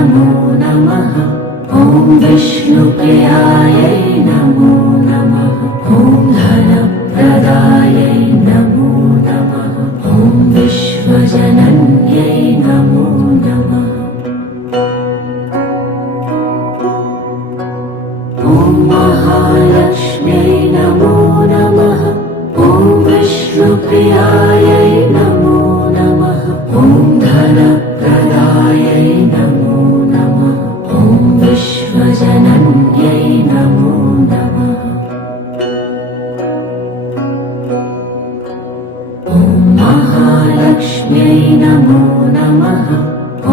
नमो नमः। ॐ विष्णुप्रियायै नमो नमः। ॐ धनप्रदायै नमो नमः। ॐ विश्वजनन्यै नमो नमः। ॐ महालक्ष्म्यै नमो नमः। ॐ विष्णुप्रियायै नमो नमः। ॐ धनप्रदायै नमो नमः। ॐ विश्वजनन्यै नमो नमः। ॐ महालक्ष्म्यै नमो नमः।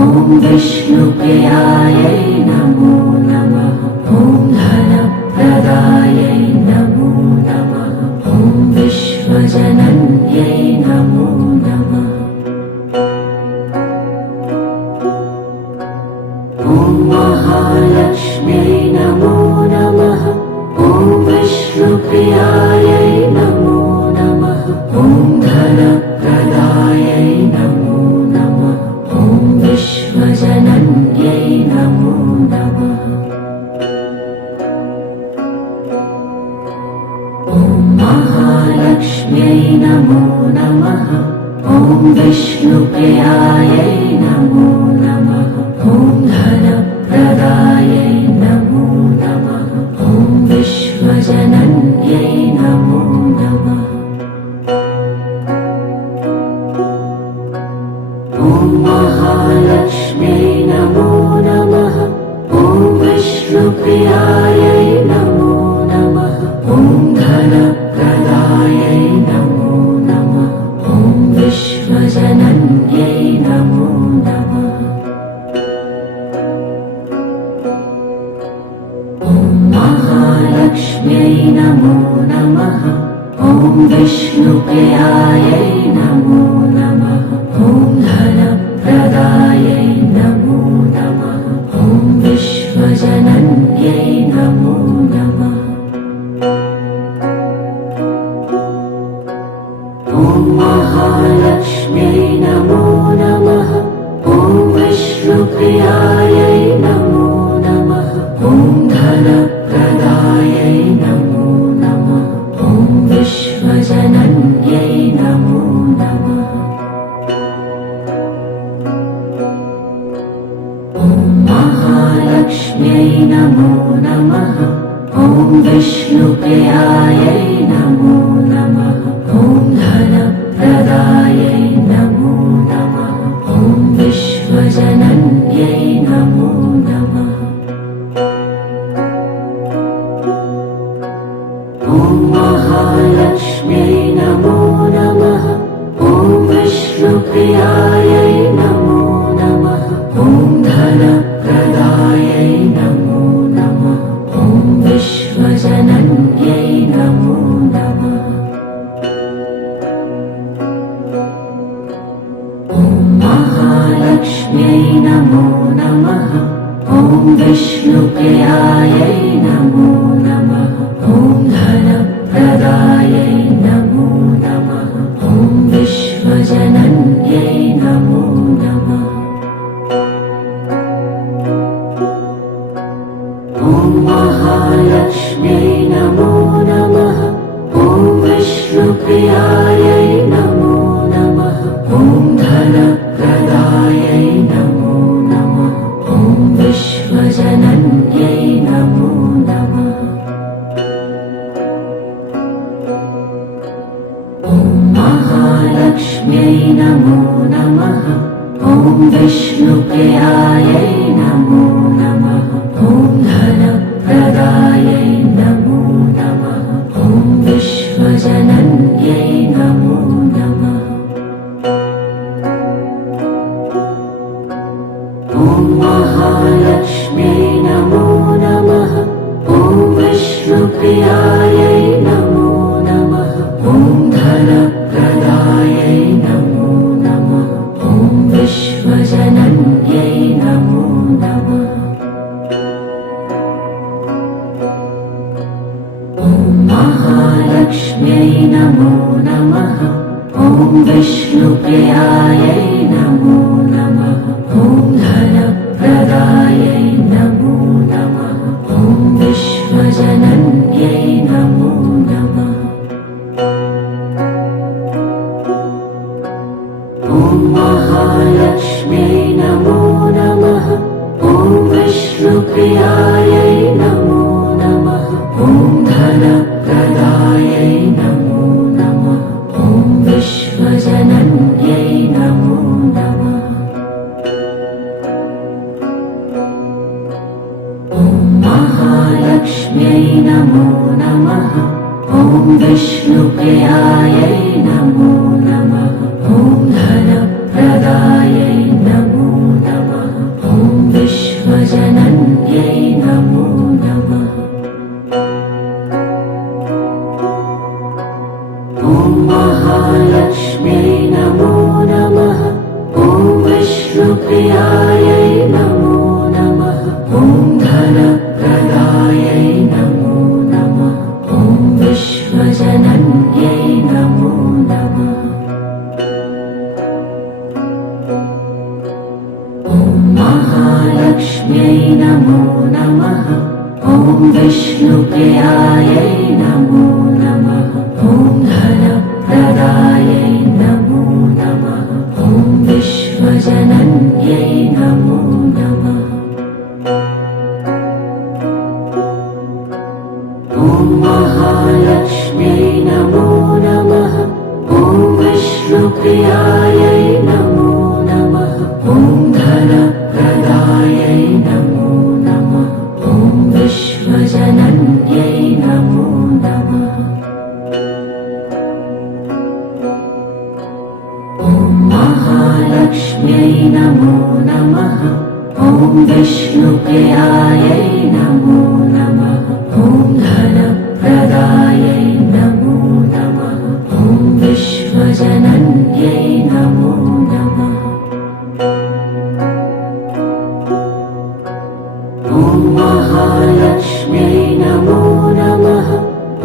ॐ विष्णुप्रियायै नमो नमः। ॐ धनप्रदायै नमो नमः। ॐ विश्वजनन्यै नमो नमः। ॐ महालक्ष्म्यै नमो नमः। ॐ विष्णुप्रियायै नमो नमः। ॐ धनप्रदायै नमो नमः। ॐ विश्वजनन्यै नमो नमः। ॐ महालक्ष्म्यै नमो नमः। ॐ विष्णुप्रियायै नमो नमः। ॐ धनप्रदायै नमो नमः। ॐ विश्वजनन्यै नमो नमः। ॐ महालक्ष्म्यै नमो नमः। ॐ विष्णुप्रियायै नमो नमः। ॐ धनप्रदायै नमो नमः। ॐ विश्वजनन्यै नमो नमः। ॐ महालक्ष्म्यै नमो नमः। ॐ विष्णुप्रियायै नमो नमः। ॐ धनप्रदायै नमो नमः। ॐ विश्वजनन्यै नमो नमः। ॐ महालक्ष्म्यै नमो नमः। ॐ विष्णुप्रियायै नमो नमः। ॐ धनप्रदायै नमो नमः। ॐ विश्वजनन्यै नमो नमः। ॐ महालक्ष्म्यै नमो नमः। ॐ विष्णुप्रियायै नमो नमः। ॐ धनप्रदायै नमो नमः। ॐ विश्वजनन्यै नमो नमः। ॐ महालक्ष्म्यै नमो नमः। ॐ विष्णुप्रियायै नमो नमः। ॐ धनप्रदायै नमो नमः। ॐ विश्वजनन्यै नमो नमः। ॐ महालक्ष्म्यै नमो नमः। ॐ विष्णुप्रियायै नमो नमः। ॐ धनप्रदायै नमो नमः। ॐ विश्वजनन्यै नमो नमः। ॐ महालक्ष्म्यै नमो नमः। ॐ विष्णुप्रियायै नमो नमः। ॐ धनप्रदायै नमो नमः। ॐ विश्वजनन्यै नमो नमः। ॐ महालक्ष्म्यै नमो नमः। ॐ विष्णुप्रियायै नमो नमः। ॐ धनप्रदायै नमो नमः। ॐ विश्वजनन्यै नमो नमः। ॐ महालक्ष्म्यै नमो नमः। ॐ विष्णुप्रियायै नमो नमः। ॐ धनप्रदायै नमो नमः। ॐ विश्वजनन्यै नमो नमः। ॐ महालक्ष्म्यै नमो नमः। ॐ विष्णुप्रियायै नमो नमः। ॐ धनप्रदायै महालक्ष्म्यै नमो नमः। ॐ विष्णुप्रियायै नमो नमः। ॐ धनप्रदायै नमो नमः। ॐ विश्वजनन्यै नमो नमः। ॐ महालक्ष्म्यै नमो नमः। ॐ विष्णुप्रियायै नमो नमः। ॐ धनप्रदायै नमो नमः। ॐ विश्वजनन्यै नमो नमः। ॐ महालक्ष्म्यै नमो नमः। ॐ विष्णुप्रियायै नमो नमः। ॐ धनप्रदायै नमो नमः। ॐ विश्वजनन्यै नमो नमः। ॐ महालक्ष्म्यै नमो नमः। ॐ विष्णुप्रियायै नमो नमः। ॐ धनप्रदायै नमो नमः। ॐ विश्वजनन्यै नमो नमः। ॐ महालक्ष्म्यै नमो नमः। ॐ विष्णुप्रियायै नमो नमः। ॐ धनप्रदायै नमो नमः। ॐ विश्वजनन्यै नमो नमः। ॐ महालक्ष्म्यै नमो नमः।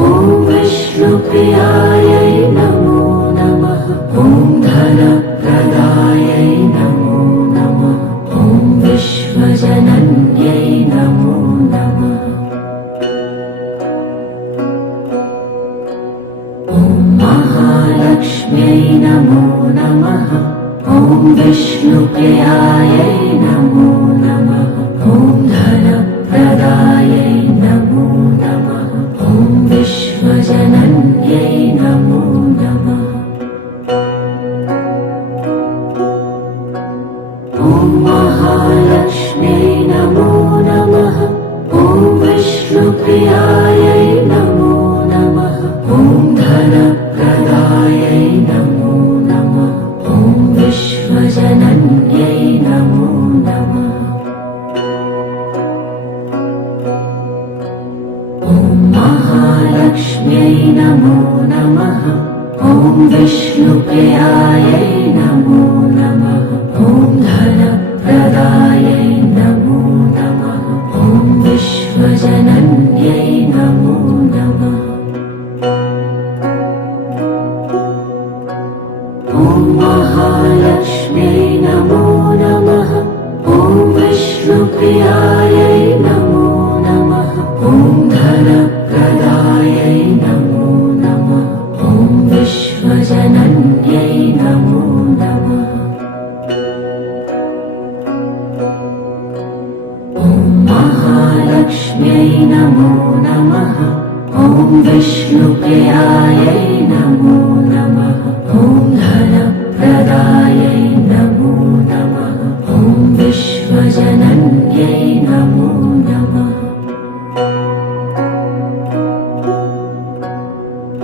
ॐ विष्णुप्रियायै नमो नमः। ॐ धनप्रदायै नमो नमः। ॐ विश्वजनन्यै नमो नमः। ॐ महालक्ष्म्यै नमो नमः। ॐ विष्णुप्रियायै नमो नमः। ॐ धनप्रदायै नमो नमः। ॐ विश्वजनन्यै नमो नमः। ॐ महालक्ष्म्यै नमो नमः। ॐ विष्णुप्रियायै नमो नमः। ॐ धनप्रदायै नमो नमः। ॐ विश्वजनन्यै नमो नमः। ॐ महालक्ष्म्यै नमो नमः। ॐ विष्णुप्रियायै नमो नमः। ॐ धनप्रदायै नमो नमः। ॐ विश्वजनन्यै नमो नमः। ॐ महालक्ष्म्यै नमो नमः। ॐ विष्णुप्रियायै नमो नमः। ॐ धनप्रदायै नमो नमः। ॐ विश्वजनन्यै नमो नमः। ॐ महालक्ष्म्यै नमो नमः। ॐ विष्णुप्रियायै नमो नमः। ॐ धनप्रदायै नमो नमः। ॐ विश्वजनन्यै नमो नमः।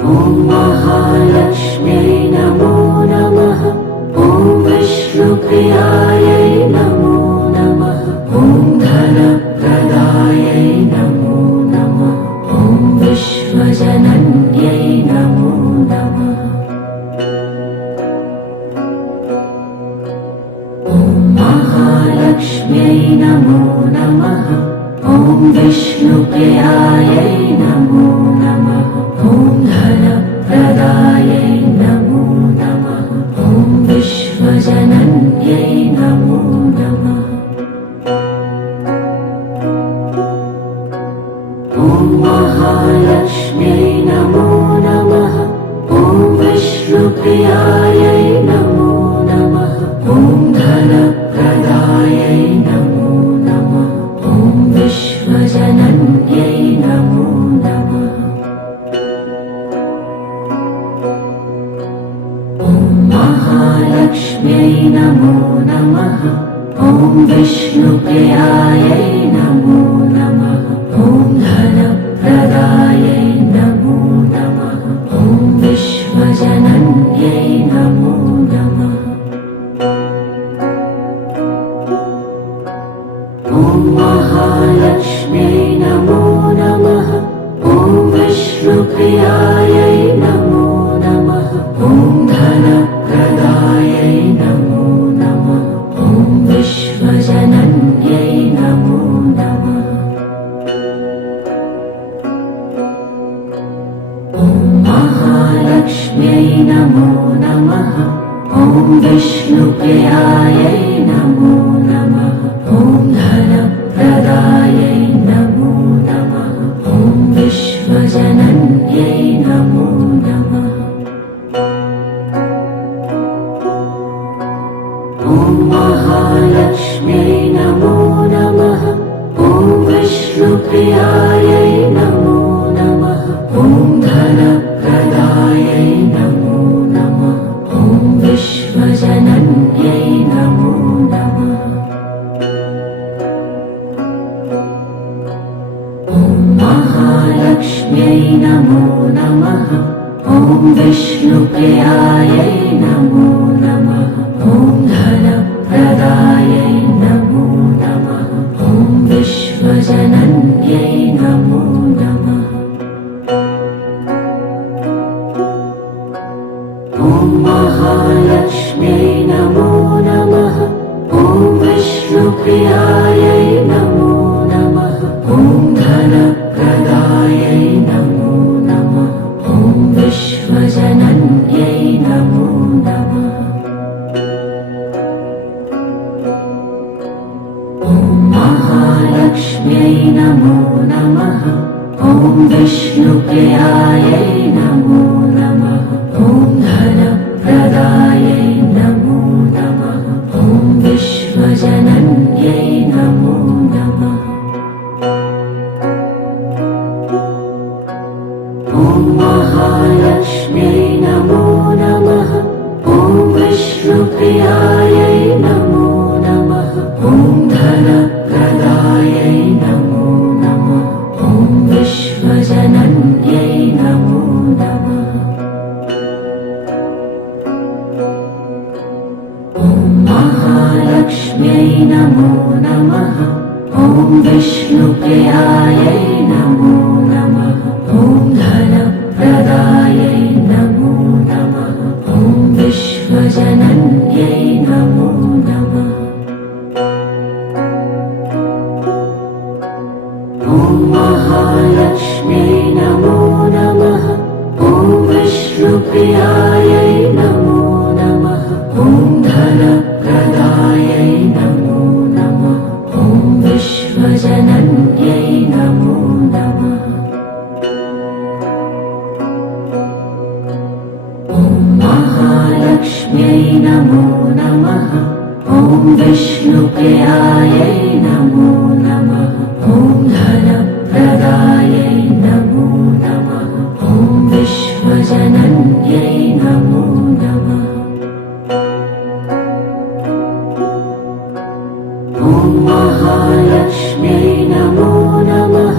ॐ महालक्ष्म्यै नमो नमः। ॐ विष्णुप्रियायै नमो नमः। ॐ धनप्रदायै नमो नमः। ॐ विश्वजनन्यै नमो नमः। ॐ महालक्ष्म्यै नमो नमः। ॐ विष्णुप्रियायै नमो नमः। ॐ धनप्रदायै नमो नमः। ॐ विश्वजनन्यै नमो नमः। ॐ महालक्ष्म्यै नमो नमः। ॐ विष्णुप्रियायै नमो नमः। ॐ धनप्रदायै नमो नमः। ॐ विश्वजनन्यै नमो नमः। महालक्ष्म्यै नमो नमः। ॐ विष्णुप्रियायै नमो नमः। ॐ धनप्रदायै महालक्ष्म्यै नमो नमः। ॐ विष्णुप्रियायै नमो नमः। ॐ धनप्रदायै नमो नमः। ॐ विश्वजनन्यै नमो नमः। ॐ महालक्ष्म्यै नमो नमः। ॐ विष्णुप्रियायै नमो नमः। ॐ धनप्रदायै नमो नमः। ॐ विश्वजनन्यै नमो नमः। ॐ महालक्ष्म्यै नमो नमः। ॐ विष्णुप्रियायै नमो नमः। ॐ धनप्रदायै नमो नमः। ॐ विश्वजनन्यै नमो नमः। ॐ महालक्ष्म्यै नमो नमः। ॐ विष्णुप्रियायै नमो नमः। ॐ धनप्रदायै नमो नमः। ॐ विश्वजनन्यै नमो नमः। ॐ महालक्ष्म्यै नमो नमः। ॐ विष्णुप्रियायै नमो नमः। ॐ धनप्रदायै नमो नमः। ॐ विश्वजनन्यै नमो नमः। ॐ महालक्ष्म्यै नमो नमः। ॐ विष्णुप्रियायै नमो नमः। ॐ धनप्रदायै नमो नमः। ॐ विश्वजनन्यै नमो नमः। ॐ महालक्ष्म्यै नमो नमः। ॐ विष्णुप्रियायै नमो नमः। ॐ धनप्रदायै नमो नमः। ॐ विश्वजनन्यै नमो नमः। ॐ महालक्ष्म्यै नमो नमः। ॐ विष्णुप्रियायै नमो नमः। ॐ धनप्रदायै नमो नमः। ॐ विश्वजनन्यै नमो नमः। ॐ महालक्ष्म्यै नमो नमः। ॐ विष्णुप्रियायै नमो नमः। ॐ धनप्रदायै नमो नमः। ॐ विश्वजनन्यै नमो नमः। ॐ महालक्ष्म्यै नमो नमः।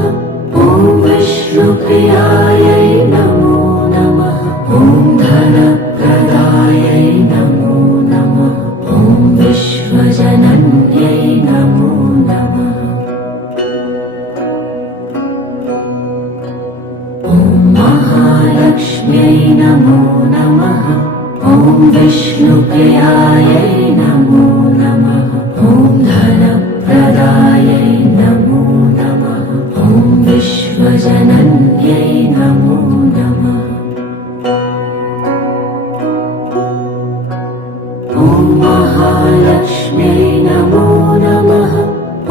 ॐ विष्णुप्रियायै नमो नमः। ॐ धनप्रदायै नमो नमः। ॐ विश्वजनन्यै नमो नमः। ॐ महालक्ष्म्यै नमो नमः। ॐ विष्णुप्रियायै नमो नमः। ॐ धनप्रदायै नमो नमः। ॐ विश्वजनन्यै नमो नमः। ॐ महालक्ष्म्यै नमो नमः।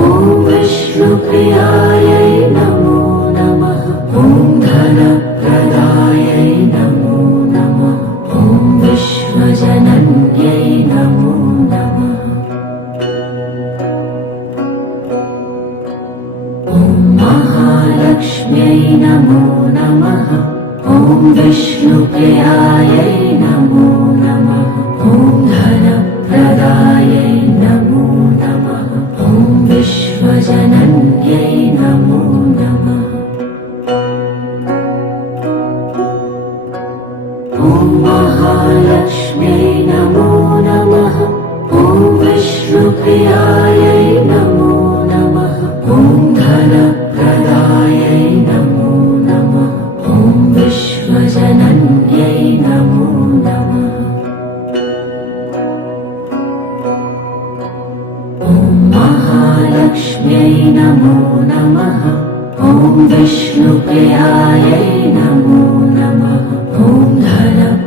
ॐ विष्णुप्रियायै नमो नमः। ॐ धनप्रदायै नमो नमः। ॐ विश्वजनन्यै नमो नमः। ॐ महालक्ष्म्यै नमो नमः। ॐ विष्णुप्रियायै नमो नमः। ॐ धनप्रदायै नमो नमः। ॐ विश्वजनन्यै नमो नमः। ॐ महालक्ष्म्यै नमो नमः। ॐ विष्णुप्रियायै नमो नमः। ॐ धनप्रदायै नमो नमः। ॐ विश्वजनन्यै नमो नमः। ॐ महालक्ष्म्यै नमो नमः। ॐ विष्णुप्रियायै नमो नमः। ॐ धनप्रदायै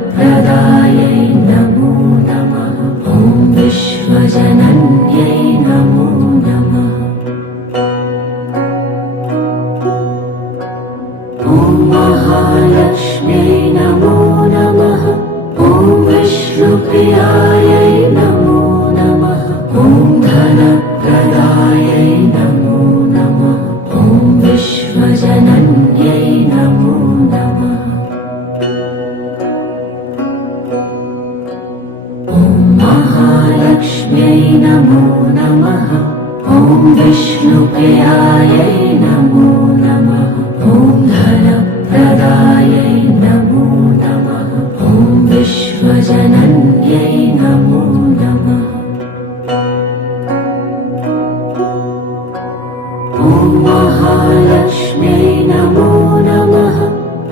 ॐ महालक्ष्म्यै नमो नमः। ॐ विष्णुप्रियायै नमो नमः। ॐ धनप्रदायै नमो नमः। ॐ विश्वजनन्यै नमो नमः। ॐ महालक्ष्म्यै नमो नमः। ॐ विष्णुप्रियायै नमो नमः। ॐ धनप्रदायै नमो नमः। ॐ विश्वजनन्यै नमो नमः। ॐ महालक्ष्म्यै नमो नमः।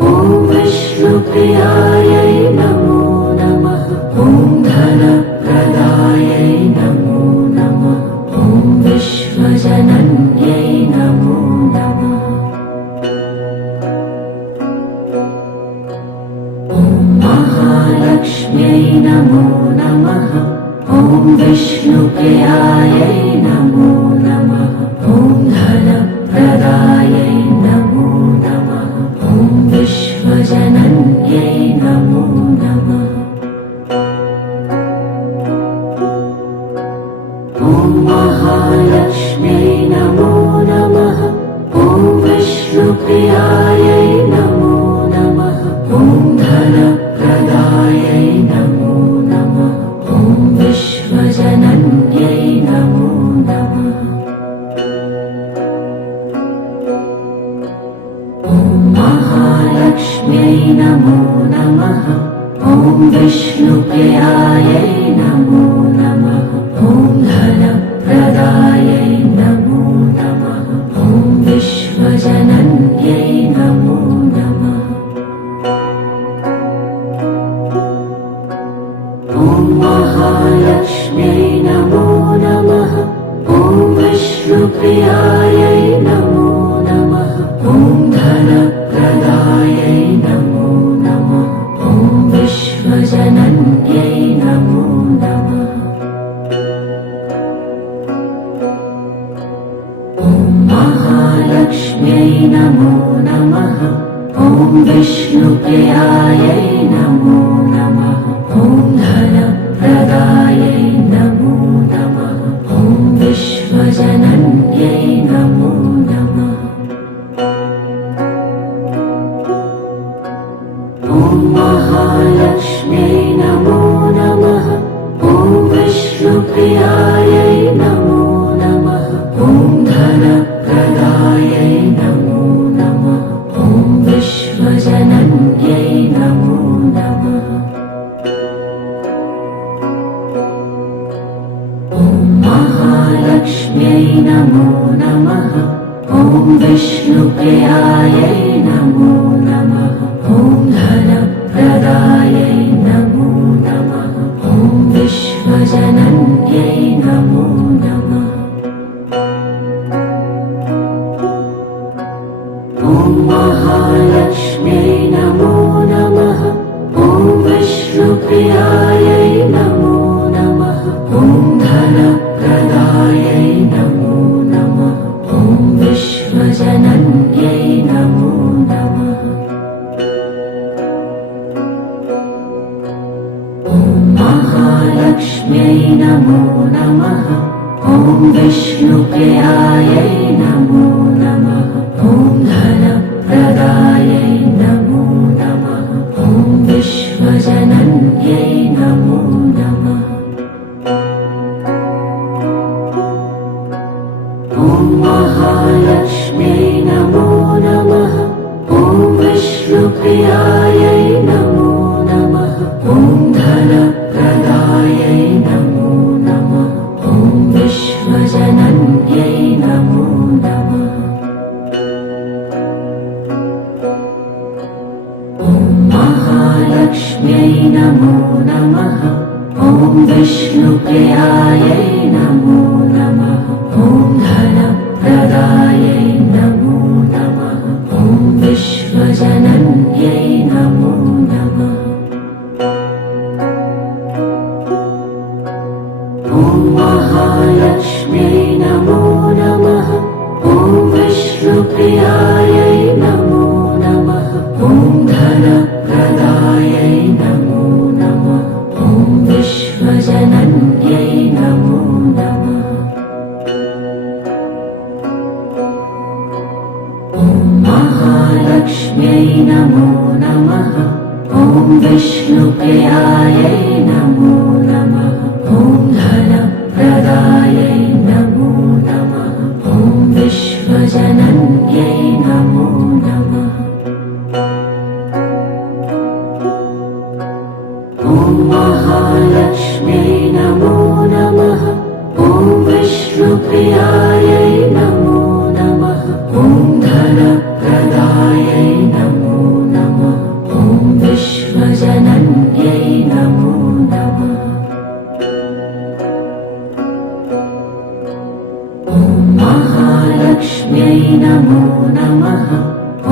ॐ विष्णुप्रियायै नमो नमः। ॐ धनप्रदायै नमो नमः। ॐ विश्वजनन्यै नमो नमः। ॐ महालक्ष्म्यै नमो नमः। ॐ विष्णुप्रियायै नमो नमः। ॐ धनप्रदायै नमो नमः। ॐ विश्वजनन्यै नमो नमः। ॐ महालक्ष्म्यै नमो नमः। ॐ विष्णुप्रियायै नमो नमः। ॐ धनप्रदायै नमो नमः। ॐ विश्वजनन्यै नमो नमः। ॐ महालक्ष्म्यै नमो नमः। ॐ विष्णुप्रियायै नमो नमः। ॐ धनप्रदायै नमो नमः। ॐ विश्वजनन्यै नमो नमः। ॐ महालक्ष्म्यै नमो नमः। ॐ विष्णुप्रियायै नमो नमः। ॐ धनप्रदायै नमो नमः। ॐ विश्वजनन्यै नमो नमः। ॐ महालक्ष्म्यै नमो नमः। ॐ विष्णुप्रियायै नमो नमः। ॐ धनप्रदायै नमो नमः। ॐ विश्वजनन्यै नमो नमः। ॐ महालक्ष्म्यै नमो नमः। ॐ विष्णुप्रियायै नमो नमः। ॐ धनप्रदायै नमो नमः। ॐ विश्वजनन्यै नमो नमः। ॐ महालक्ष्म्यै नमो नमः। ॐ विष्णुप्रियायै नमो नमः। ॐ धनप्रदायै नमो नमः। ॐ विश्वजनन्यै नमो नमः। ॐ महालक्ष्म्यै नमो नमः। ॐ विष्णुप्रियायै नमो नमः। ॐ धनप्रदायै नमो नमः। ॐ विश्वजनन्यै नमो नमः। ॐ महालक्ष्म्यै नमो नमः। ॐ विष्णुप्रियायै नमो नमः। ॐ धनप्रदायै नमो नमः। ॐ विश्वजनन्यै नमो नमः। ॐ महालक्ष्म्यै नमो नमः। ॐ विष्णुप्रियायै नमो नमः। ॐ धनप्रदायै नमो नमः। ॐ विश्वजनन्यै नमो नमः। ॐ महालक्ष्म्यै नमो नमः। ॐ विष्णुप्रियायै नमो नमः। ॐ धनप्रदायै नमो नमः। ॐ विश्वजनन्यै नमो नमः। ॐ महालक्ष्म्यै नमो नमः। ॐ विष्णुप्रियायै नमो नमः। महालक्ष्म्यै नमो नमः। ॐ विष्णुप्रियायै नमो नमः। ॐ धनप्रदायै नमो नमः। ॐ विश्वजनन्यै नमो नमः। ॐ महालक्ष्म्यै नमो नमः। ॐ विष्णुप्रियायै नमो नमः। ॐ धनप्रदायै नमो नमः। ॐ विश्वजनन्यै नमो नमः। ॐ महालक्ष्म्यै नमो नमः।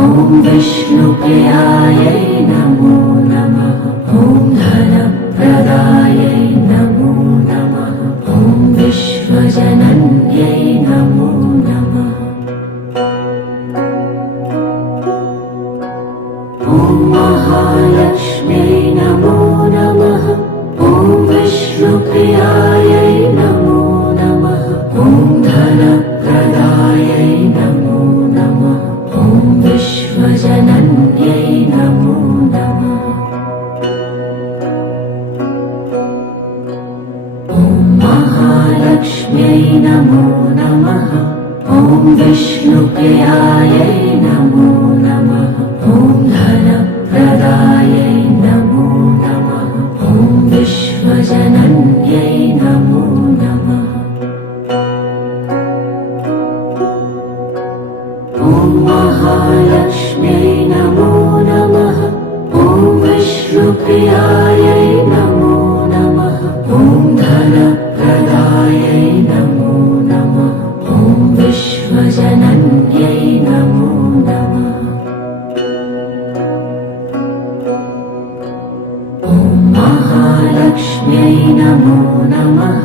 ॐ विष्णुप्रियायै नमो नमः। ॐ धनप्रदायै नमो नमः। ॐ विश्वजनन्यै नमो नमः। ॐ महालक्ष्म्यै नमो नमः। ॐ विष्णुप्रियायै नमो नमः। ॐ धनप्रदायै नमो नमः। ॐ विश्वजनन्यै नमो नमः। ॐ महालक्ष्म्यै नमो नमः। ॐ विष्णुप्रियायै नमो नमः। ॐ धनप्रदायै नमो नमः। ॐ विश्वजनन्यै नमो नमः। ॐ महालक्ष्म्यै नमो नमः। ॐ विष्णुप्रियायै नमो नमः। ॐ धनप्रदायै नमो नमः। ॐ विश्वजनन्यै नमो नमः। ॐ महालक्ष्म्यै नमो नमः।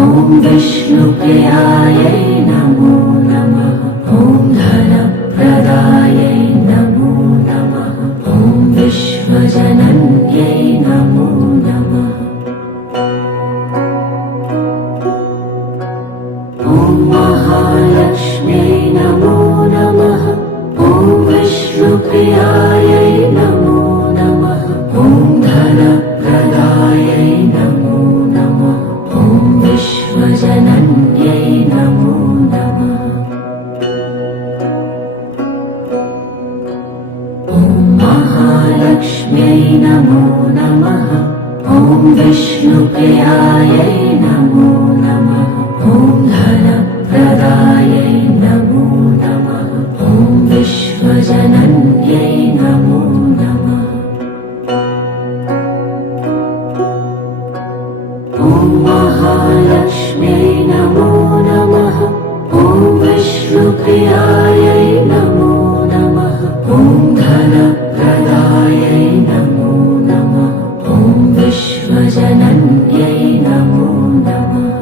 ॐ विष्णुप्रियायै नमो नमः। ॐ धनप्रदायै नमो नमः। ॐ विश्वजनन्यै नमो नमः। ॐ महालक्ष्म्यै नमो नमः। ॐ विष्णुप्रियायै नमो नमः। ॐ धनप्रदायै नमो नमः। ॐ विश्वजनन्यै नमो नमः। ॐ महालक्ष्म्यै नमो नमः। ॐ विष्णुप्रियायै नमो नमः। ॐ धनप्रदायै नमो नमः। ॐ विश्वजनन्यै नमो नमः। ॐ महालक्ष्म्यै नमो नमः। ॐ विष्णुप्रियायै नमो नमः। ॐ धनप्रदायै नमो नमः। ॐ विश्वजनन्यै नमो नमः।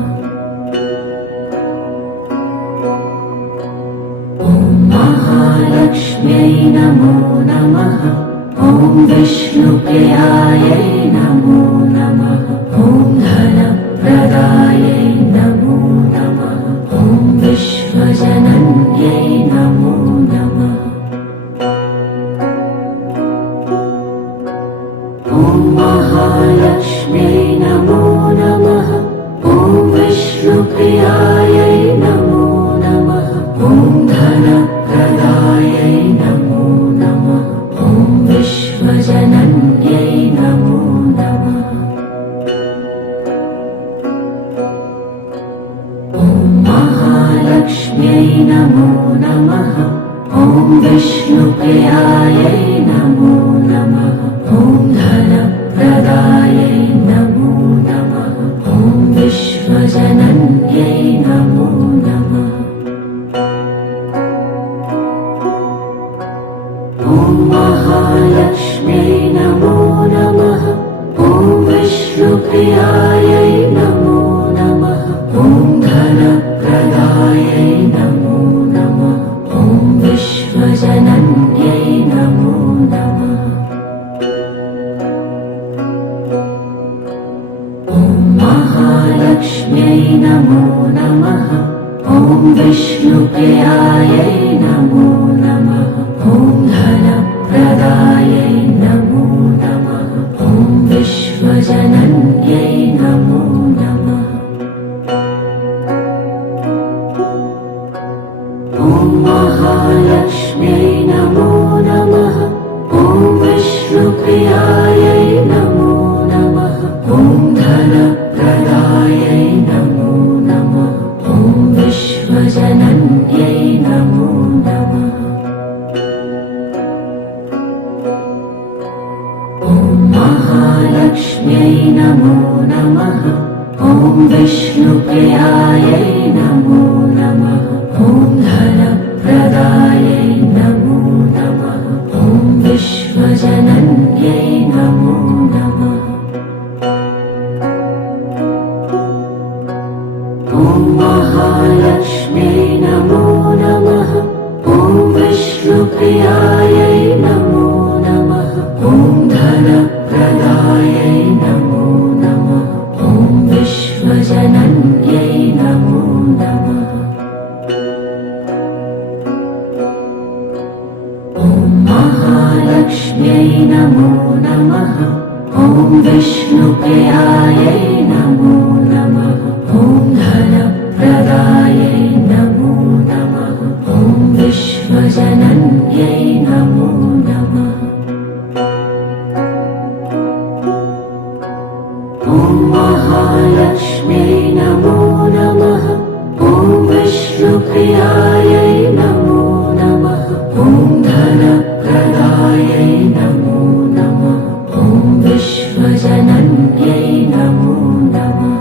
ॐ महालक्ष्म्यै नमो नमः। ॐ विष्णुप्रियायै नमो नमः। ॐ धनप्रदायै नमो नमः। ॐ विश्वजनन्यै नमो नमः। ॐ महालक्ष्म्यै नमो नमः। ॐ विष्णुप्रियायै नमो नमः। ॐ धनप्रदायै नमो नमः। ॐ विश्वजनन्यै नमो नमः। ॐ महालक्ष्म्यै नमो नमः। ॐ विष्णुप्रियायै नमो नमः। ॐ धनप्रदायै नमो नमः। ॐ विश्वजनन्यै नमो नमः। ॐ महालक्ष्म्यै नमो नमः। ॐ विष्णुप्रियायै नमो नमः। ॐ धनप्रदायै नमो नमः। ॐ विश्वजनन्यै नमो नमः। महालक्ष्म्यै नमो नमः। ॐ विष्णुप्रियायै नमो नमः। महालक्ष्म्यै नमो नमः। ॐ विष्णुप्रियायै नमो नमः। ॐ धनप्रदायै नमो नमः। ॐ विश्वजनन्यै नमो नमः। ॐ महालक्ष्म्यै नमो नमः। ॐ विष्णुप्रियायै नमो नमः। ॐ धनप्रदायै नमो नमः। ॐ विश्वजनन्यै नमो नमः। ॐ महालक्ष्म्यै नमो नमः। ॐ विष्णुप्रियायै नमो नमः। ॐ धनप्रदायै नमो नमः। ॐ विश्वजनन्यै नमो नमः। ॐ महालक्ष्म्यै नमो नमः। ॐ विष्णुप्रियायै नमो नमः। ॐ धनप्रदायै नमो नमः। ॐ विश्वजनन्यै नमो नमः।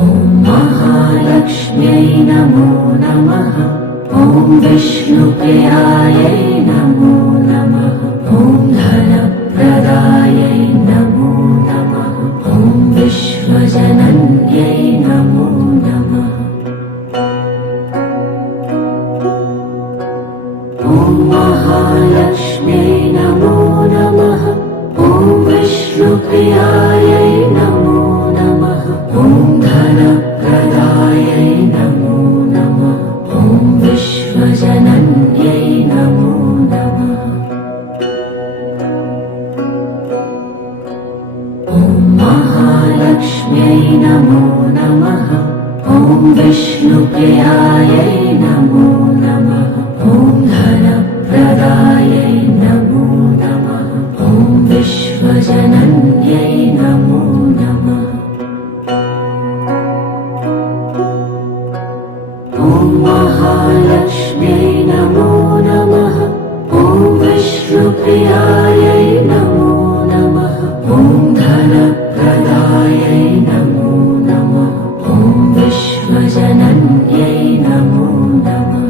ॐ महालक्ष्म्यै नमो नमः। ॐ विष्णुप्रियायै नमो नमः। ॐ धनप्रदायै नमो नमः। ॐ विश्वजनन्यै नमो नमः। ॐ महालक्ष्म्यै नमो नमः। ॐ विष्णुप्रियायै नमो नमः। ॐ धनप्रदायै नमो नमः। ॐ विश्वजनन्यै नमो नमः। ॐ महालक्ष्म्यै नमो नमः। ॐ विष्णुप्रियायै नमो नमः। ॐ धनप्रदायै नमो नमः। ॐ विश्वजनन्यै नमो नमः। ॐ महालक्ष्म्यै नमो नमः। ॐ विष्णुप्रियायै नमो नमः। ॐ धनप्रदायै नमो नमः। ॐ विश्वजनन्यै नमो नमः।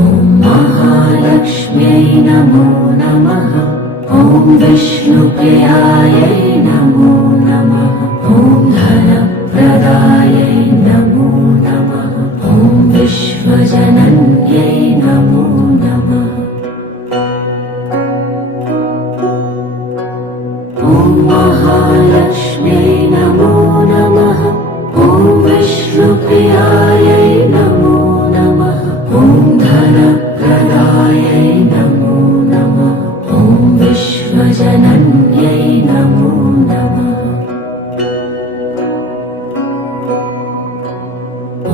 ॐ महालक्ष्म्यै नमो नमः। ॐ विष्णुप्रियायै नमो नमः। ॐ धनप्रदायै नमो नमः। ॐ विश्वजनन्यै नमो नमः। ॐ महालक्ष्म्यै नमो नमः। ॐ विष्णुप्रियायै नमो नमः। ॐ धनप्रदायै नमो नमः। ॐ विश्वजनन्यै नमो नमः।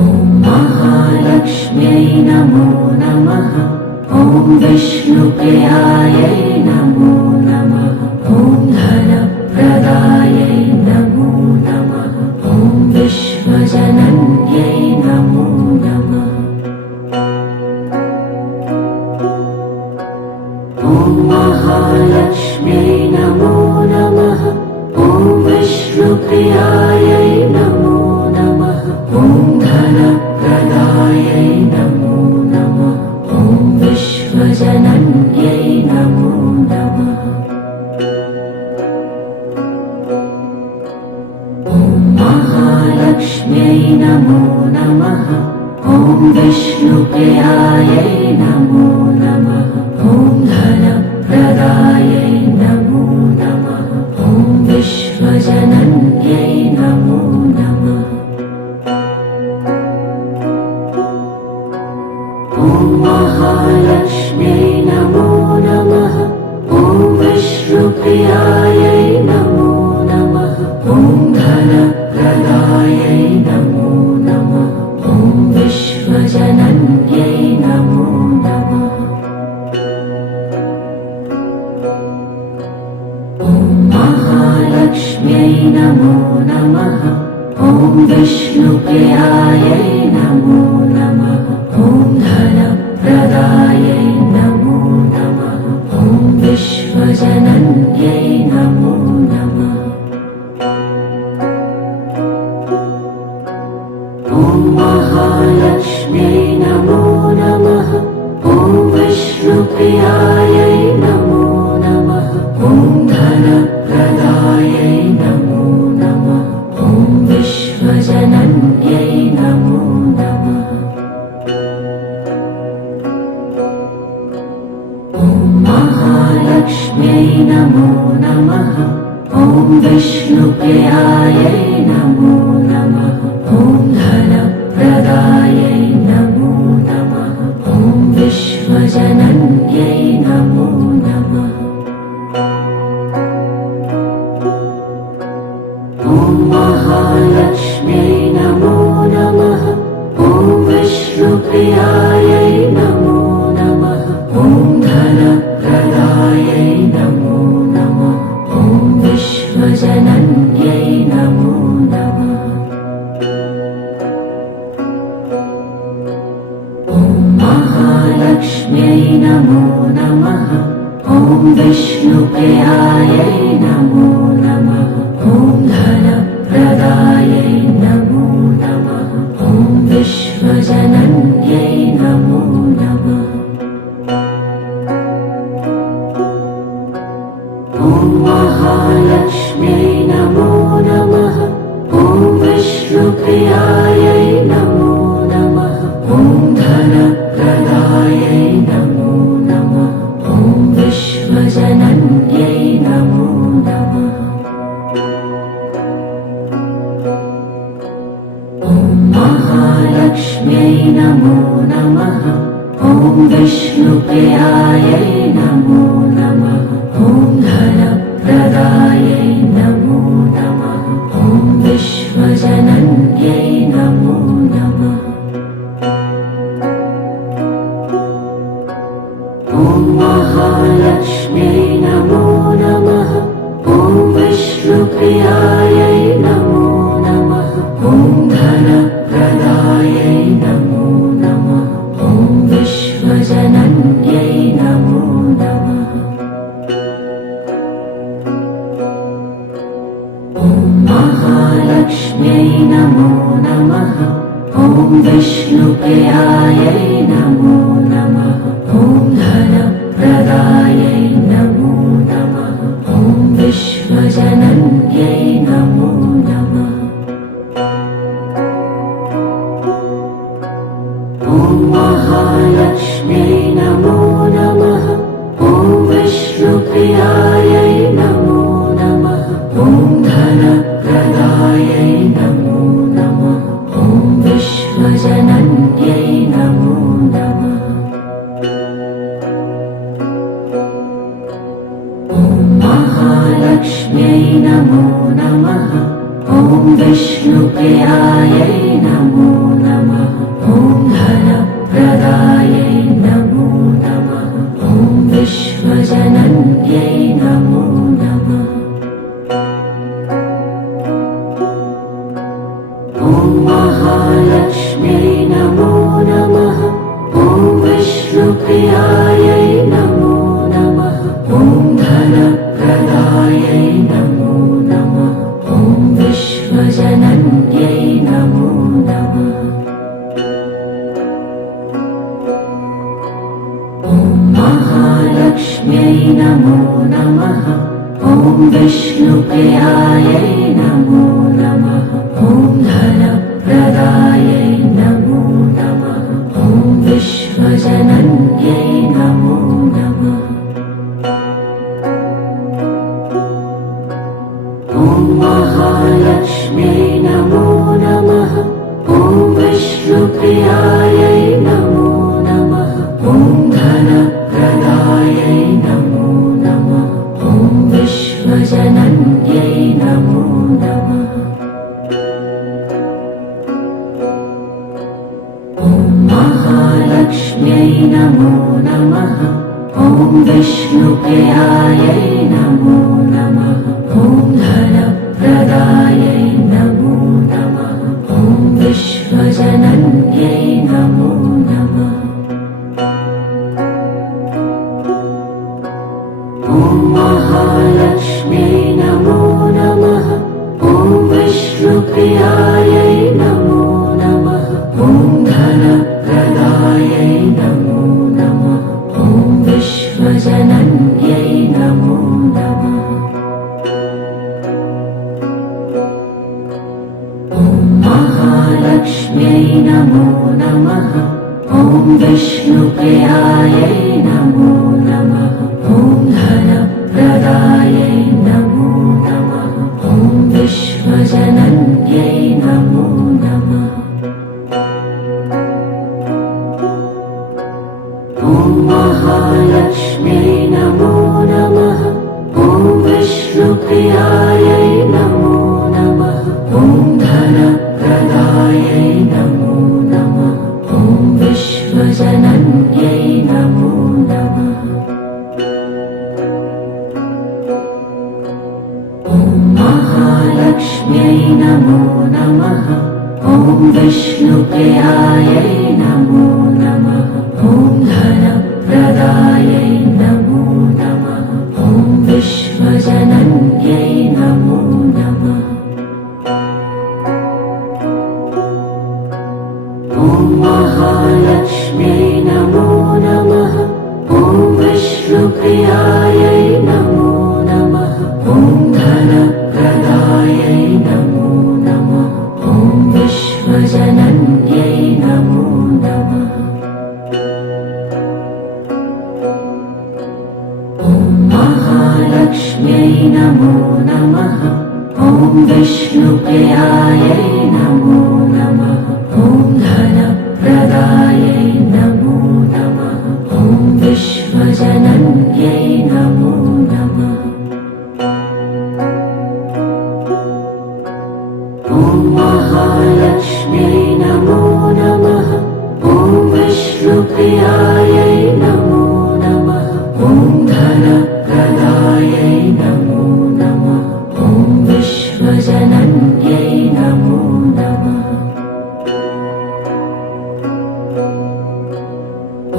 ॐ महालक्ष्म्यै नमो नमः। ॐ विष्णुप्रियायै नमो नमः। ॐ धनप्रदायै नमो नमः। ॐ विश्वजनन्यै नमो नमः। ॐ महालक्ष्म्यै नमो नमः। ॐ विष्णुप्रियायै नमो नमः। ॐ धनप्रदायै नमो नमः। ॐ विश्वजनन्यै नमो नमः। ॐ महालक्ष्म्यै नमो नमः। ॐ विष्णुप्रियायै नमो नमः। ॐ धनप्रदायै नमो नमः। ॐ विश्वजनन्यै नमो नमः। ॐ महालक्ष्म्यै नमो नमः। ॐ विष्णुप्रियायै नमो नमः। ॐ धनप्रदायै नमो नमः। ॐ विश्वजनन्यै नमो नमः। ॐ महालक्ष्म्यै नमो नमः। ॐ विष्णुप्रियायै नमो नमः। ॐ ॐ महालक्ष्म्यै नमो नमः। ॐ विष्णुप्रियायै नमो नमः। ॐ धनप्रदायै नमो नमः। ॐ विश्वजनन्यै नमो नमः। ॐ महालक्ष्म्यै नमो नमः। ॐ विष्णुप्रियायै नमो नमः। ॐ धनप्रदायै नमो नमः। ॐ विश्वजनन्यै नमो नमः। ॐ महालक्ष्म्यै नमो नमः। ॐ विष्णुप्रियायै नमो नमः। ॐ धनप्रदायै नमो नमः। ॐ विश्वजनन्यै नमो नमः। ॐ महालक्ष्म्यै नमो नमः। ॐ विष्णुप्रियायै नमो नमः। ॐ धनप्रदायै नमो नमः। ॐ विश्वजनन्यै नमो नमः। ॐ महालक्ष्म्यै नमो नमः। ॐ विष्णुप्रियायै नमो नमः। ॐ धनप्रदायै नमो नमः। ॐ विश्वजनन्यै नमो नमः। ॐ महालक्ष्म्यै नमो नमः। ॐ विष्णुप्रियायै नमो नमः। ॐ धनप्रदायै नमो नमः। ॐ विश्वजनन्यै नमो नमः। ॐ महालक्ष्म्यै नमो नमः। ॐ विष्णुप्रियायै नमो नमः। ॐ धनप्रदायै नमो नमः। ॐ विश्वजनन्यै नमो नमः। ॐ महालक्ष्म्यै नमो नमः। ॐ विष्णुप्रियायै नमो नमः। ॐ धनप्रदायै नमो नमः। ॐ विश्वजनन्यै नमो नमः। ॐ महालक्ष्म्यै नमो नमः। ॐ विष्णुप्रियायै नमो नमः। ॐ धनप्रदायै नमो नमः। ॐ विश्वजनन्यै नमो नमः। ॐ महालक्ष्म्यै नमो नमः। ॐ विष्णुप्रियायै नमो नमः। ॐ धनप्रदायै नमो नमः। ॐ विश्वजनन्यै नमो नमः। ॐ महालक्ष्म्यै नमो नमः। ॐ विष्णुप्रियायै नमो नमः। ॐ धनप्रदायै नमो नमः। ॐ विश्वजनन्यै नमो नमः। ॐ महालक्ष्म्यै नमो नमः। ॐ विष्णुप्रियायै नमो नमः। ॐ धनप्रदायै नमो नमः। ॐ विश्वजनन्यै नमो नमः। ॐ महालक्ष्म्यै नमो नमः। ॐ विष्णुप्रियायै नमो नमः। ॐ धनप्रदायै नमो नमः। ॐ विश्वजनन्यै नमो नमः। ॐ महालक्ष्म्यै नमो नमः। ॐ विष्णुप्रियायै नमो नमः। ॐ धनप्रदायै नमो नमः। ॐ विश्वजनन्यै नमो नमः। ॐ महालक्ष्म्यै नमो नमः। ॐ विष्णुप्रियायै नमो नमः। महालक्ष्म्यै नमो नमः। ॐ विष्णुप्रियायै नमो नमः। ॐ धनप्रदायै नमो नमः। ॐ विश्वजनन्यै नमो नमः। ॐ महालक्ष्म्यै नमो नमः। ॐ विष्णुप्रियायै नमो नमः। ॐ धनप्रदायै नमो नमः। ॐ विश्वजनन्यै नमो नमः। ॐ महालक्ष्म्यै नमो नमः। ॐ विष्णुप्रियायै नमो नमः। ॐ धनप्रदायै नमो नमः। ॐ विश्वजनन्यै नमो नमः। ॐ महालक्ष्म्यै नमो नमः। ॐ विष्णुप्रियायै नमो नमः। ॐ धनप्रदायै नमो नमः। ॐ विश्वजनन्यै नमो नमः। ॐ महालक्ष्म्यै नमो नमः। ॐ विष्णुप्रियायै नमो नमः। ॐ धनप्रदायै नमो नमः। ॐ विश्वजनन्यै नमो नमः। ॐ महालक्ष्म्यै नमो नमः। ॐ विष्णुप्रियायै नमो नमः। ॐ धनप्रदायै नमो नमः। ॐ विश्वजनन्यै नमो नमः।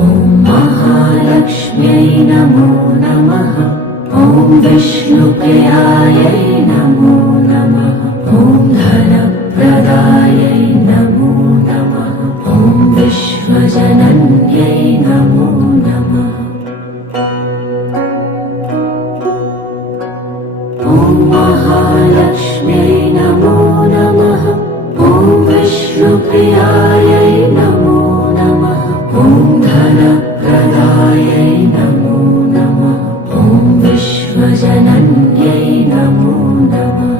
ॐ महालक्ष्म्यै नमो नमः। ॐ विष्णुप्रियायै नमो नमः। ॐ धनप्रदायै नमो नमः। ॐ विश्वजनन्यै नमो नमः। ॐ महालक्ष्म्यै नमो नमः। ॐ विष्णुप्रियायै नमो नमः। ॐ धनप्रदायै नमो नमः। ॐ विश्वजनन्यै नमो नमः।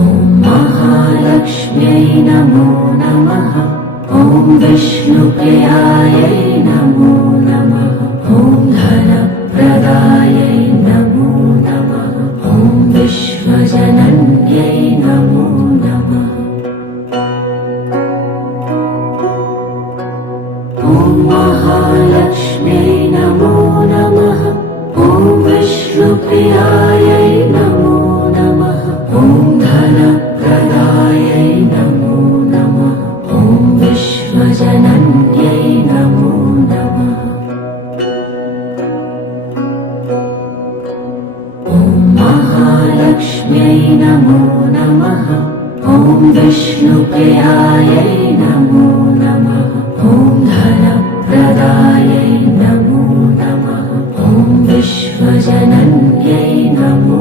ॐ महालक्ष्म्यै नमो नमः। ॐ विष्णुप्रियायै नमो नमः। ॐ धनप्रदायै नमो नमः। ॐ विश्वजनन्यै नमो नमः। ॐ महालक्ष्म्यै नमो नमः। ॐ विष्णुप्रियायै नमो नमः। ॐ धनप्रदायै नमो नमः। ॐ विश्वजनन्यै नमो नमः। ॐ महालक्ष्म्यै नमो नमः। ॐ विष्णुप्रियायै नमो नमः। ॐ धनप्रदायै नमो नमः। ॐ विश्वजनन्यै नमो